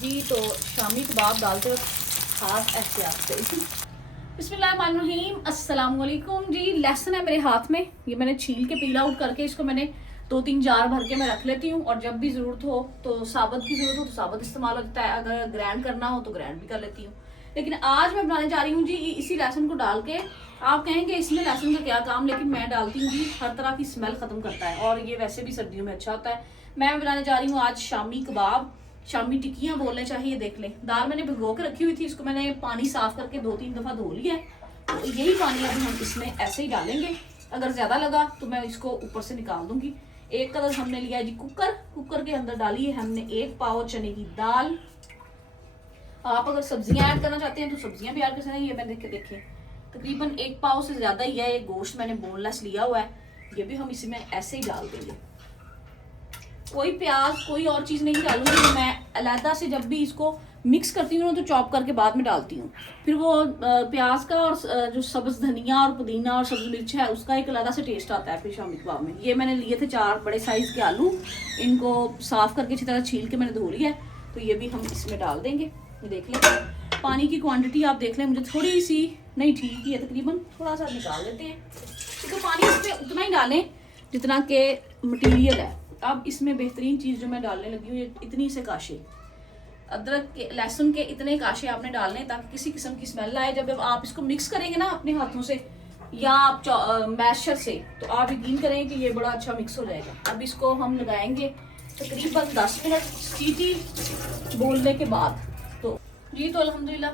जी तो शामी कबाब डालते वक्त हाथ ऐसे आते बिस्मिल्लाहिर्रहमानिर्रहीम अस्सलाम वालेकुम जी। लहसुन है मेरे हाथ में, ये मैंने छील के पील आउट करके इसको मैंने 2-3 जार भर के मैं रख लेती हूँ। और जब भी ज़रूरत हो तो साबुत की ज़रूरत हो तो साबुत इस्तेमाल होता है, अगर ग्रैंड करना हो तो ग्रैंड भी कर लेती हूँ। लेकिन आज मैं बनाने जा रही हूँ जी इसी लहसुन को डाल के। आप कहेंगे इसमें लहसुन का क्या काम, लेकिन मैं डालती हूँ जी हर तरह की स्मेल ख़त्म करता है और ये वैसे भी सर्दियों में अच्छा होता है। मैं बनाने जा रही हूँ आज शामी कबाब, शामी टिक्कियाँ बोलने चाहिए। देख लें, दाल मैंने भिगो के रखी हुई थी, इसको मैंने पानी साफ करके 2-3 दफ़ा धो लिया है। तो यही पानी अभी हम इसमें ऐसे ही डालेंगे। अगर ज़्यादा लगा तो मैं इसको ऊपर से निकाल दूंगी। एक कदर हमने लिया जी कुकर के अंदर डाली है हमने 1 पाव चने की दाल। आप अगर सब्जियां ऐड करना चाहते हैं तो सब्जियां भी ऐड कर सकते हैं। ये मैंने देखे तकरीबन 1 पाव से ज़्यादा ही है। ये गोश्त मैंने बोनलेस लिया हुआ है, ये भी हम इसमें ऐसे ही डाल देंगे। कोई प्याज कोई और चीज़ नहीं डालूंगी मैं। अलहदा से जब भी इसको मिक्स करती हूँ तो चॉप करके बाद में डालती हूँ। फिर वो प्याज का और जो सब्ज़ धनिया और पुदीना और सब्ज़ मिर्च है उसका एक अलग से टेस्ट आता है फिर शामी कबाब में। ये मैंने लिए थे 4 बड़े साइज़ के आलू, इनको साफ़ करके अच्छी तरह छील के मैंने धो लिया है। तो ये भी हम इसमें डाल देंगे। ये देख लें, पानी की क्वान्टिटी आप देख लें, मुझे थोड़ी सी नहीं ठीक ही है, तकरीबन थोड़ा सा निकाल लेते हैं। तो पानी इसमें उतना ही डालें जितना के मटीरियल है। अब इसमें बेहतरीन चीज़ जो मैं डालने लगी हूँ, इतनी से काशे अदरक के लहसुन के इतने काशे आपने डालने ताकि किसी किस्म की स्मेल आए। जब आप इसको मिक्स करेंगे ना अपने हाथों से या आप मैशर से, तो आप यकीन करें कि ये बड़ा अच्छा मिक्स हो जाएगा। अब इसको हम लगाएंगे तकरीबन 10 मिनट सीटी बोलने के बाद। तो जी तो अल्हम्दुलिल्लाह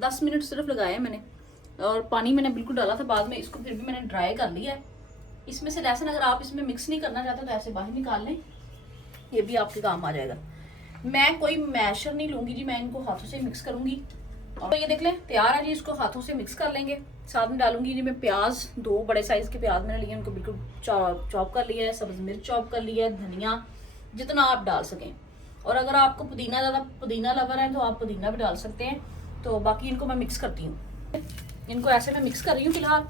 10 मिनट सिर्फ लगाए मैंने, और पानी मैंने बिल्कुल डाला था बाद में, इसको फिर भी मैंने ड्राई कर लिया है। इसमें से लहसुन अगर आप इसमें मिक्स नहीं करना चाहते तो ऐसे बाहर निकाल लें, ये भी आपके काम आ जाएगा। मैं कोई मैशर नहीं लूंगी जी, मैं इनको हाथों से मिक्स करूंगी। और ये देख लें तैयार है जी, इसको हाथों से मिक्स कर लेंगे। साथ में डालूंगी जी मैं प्याज, 2 बड़े साइज के प्याज मैंने लिए, उनको बिल्कुल चॉप कर लिया है। सब्ज मिर्च चॉप कर लिया है, धनिया जितना आप डाल सकें। और अगर आपको पुदीना लवर है तो आप पुदीना भी डाल सकते हैं। तो बाकी इनको मैं मिक्स करती हूँ, इनको ऐसे मैं मिक्स कर रही हूँ फिलहाल।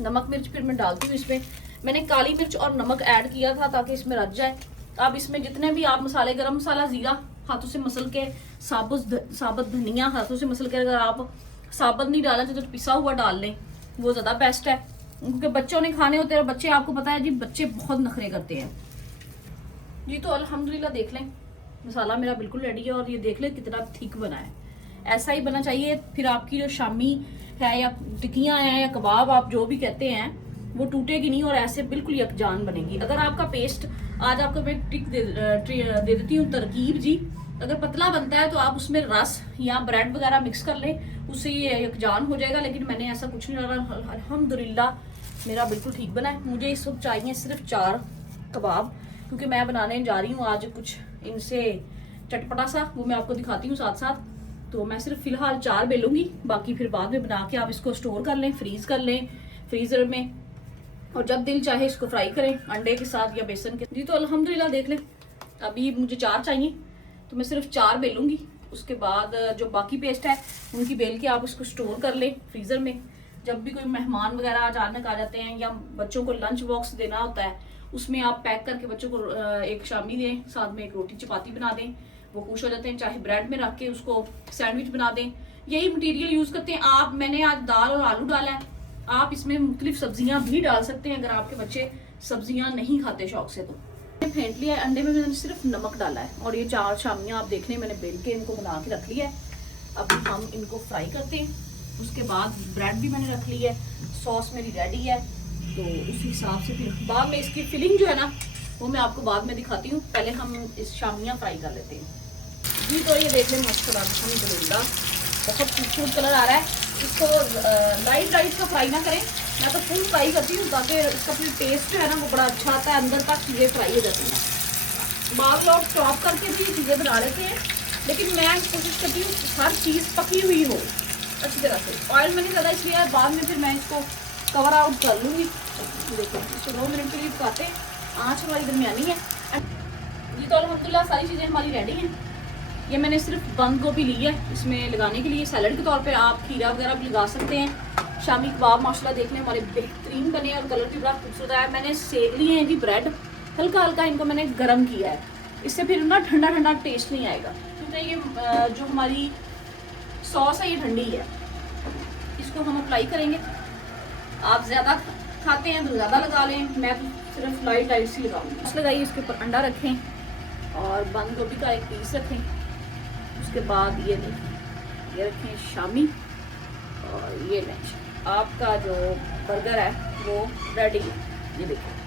नमक मिर्च फिर मैं डालती हूँ इसमें। मैंने काली मिर्च और नमक ऐड किया था ताकि इसमें रच जाए। अब इसमें जितने भी आप मसाले, गरम मसाला, जीरा हाथों से मसल के, साबुत धनिया हाथों से मसल के, अगर आप साबुत नहीं डाला तो पिसा हुआ डाल लें, वो ज़्यादा बेस्ट है। क्योंकि बच्चों ने खाने होते हैं, बच्चे आपको पता है जी बच्चे बहुत नखरे करते हैं जी। तो अल्हम्दुलिल्लाह देख लें मसाला मेरा बिल्कुल रेडी है, और ये देख लें कितना थिक बना है। ऐसा ही बना चाहिए, फिर आपकी जो शामी है या टिक्कियाँ हैं या कबाब आप जो भी कहते हैं वो टूटेगी नहीं और ऐसे बिल्कुल यकजान बनेगी। अगर आपका पेस्ट, आज आपको मैं टिक दे देती हूँ तरकीब जी। अगर पतला बनता है तो आप उसमें रस या ब्रेड वगैरह मिक्स कर लें, उससे ये यकजान हो जाएगा। लेकिन मैंने ऐसा कुछ नहीं डाला, अल्हम्दुलिल्लाह मेरा बिल्कुल ठीक बना है। मुझे इस वक्त चाहिए सिर्फ 4 कबाब, क्योंकि मैं बनाने जा रही हूँ आज कुछ इनसे चटपटा सा, वो मैं आपको दिखाती हूँ साथ साथ। तो मैं सिर्फ फिलहाल 4 बेलूंगी, बाकी फिर बाद में बना के आप इसको स्टोर कर लें, फ्रीज कर लें फ्रीजर में, और जब दिल चाहे इसको फ्राई करें अंडे के साथ या बेसन के जी। तो अल्हम्दुलिल्लाह देख लें, अभी मुझे 4 चाहिए तो मैं सिर्फ 4 बेलूंगी। उसके बाद जो बाकी पेस्ट है उनकी बेल के आप उसको स्टोर कर लें फ्रीज़र में। जब भी कोई मेहमान वगैरह अचानक आ जाते हैं या बच्चों को लंच बॉक्स देना होता है, उसमें आप पैक करके बच्चों को एक शामी दें, साथ में एक रोटी चपाती बना दें, वो खुश हो जाते हैं। चाहे ब्रेड में रख के उसको सैंडविच बना दें, यही मटेरियल यूज़ करते हैं आप। मैंने आज दाल और आलू डाला है, आप इसमें मुख्तलिफ सब्जियां भी डाल सकते हैं अगर आपके बच्चे सब्जियां नहीं खाते शौक से। तो फेंट लिया है, अंडे में मैंने सिर्फ नमक डाला है, और ये 4 शामियां आप देख लें मैंने बेल के इनको बना के रख लिया है। अब हम इनको फ्राई करते हैं। उसके बाद ब्रेड भी मैंने रख ली है, सॉस मेरी रेडी है। तो उस हिसाब से फिर बाद में इसकी फिलिंग जो है ना वो मैं आपको बाद में दिखाती हूँ। पहले हम इस शामियाँ फ्राई कर लेते हैं जी। तो ये देख लें माशाल्लाह बहुत खूबसूरत कलर आ रहा है। इसको लाइट का फ्राई ना करें, मैं तो फुल फ्राई करती हूँ ताकि इसका फिर टेस्ट जो है ना वो बड़ा अच्छा आता है, अंदर तक चीज़ें फ्राई हो जाती हैं। बाहर लोग चॉप करके भी चीज़ें बना लेते हैं, लेकिन मैं कोशिश करती हूँ हर चीज़ पकी हुई हो अच्छी तरह से। ऑयल मैंने ज़्यादा इसलिए है, बाद में फिर मैं इसको कवर आउट कर लूँगी। देखो इसको 2 मिनट के लिए पकाते हैं, आँच हमारी दरमियानी है जी। तो अल्हम्दुलिल्लाह सारी चीज़ें हमारी रेडी हैं। ये मैंने सिर्फ बंद गोभी ली है इसमें लगाने के लिए, सैलड के तौर पे आप खीरा वगैरह भी लगा सकते हैं। शामी कबाब माशाल्लाह देखने हमारे बेहतरीन बने और कलर भी बड़ा खूबसूरत आया। मैंने सेक लिए हैं जी ब्रेड, हल्का हल्का इनको मैंने गर्म किया है, इससे फिर ना ठंडा ठंडा टेस्ट नहीं आएगा। सकते हैं ये जो हमारी सॉस है ये ठंडी है, इसको हम अप्लाई करेंगे। आप ज़्यादा खाते हैं तो ज़्यादा लगा लें, मैं तो सिर्फ लाइट लाइट सी लगाऊंगी। बस लगाइए, इसके ऊपर अंडा रखें और बंद गोभी का एक पीस रखें। उसके बाद ये रखें शामी, और ये लें, आपका जो बर्गर है वो रेडी है। ये देखिए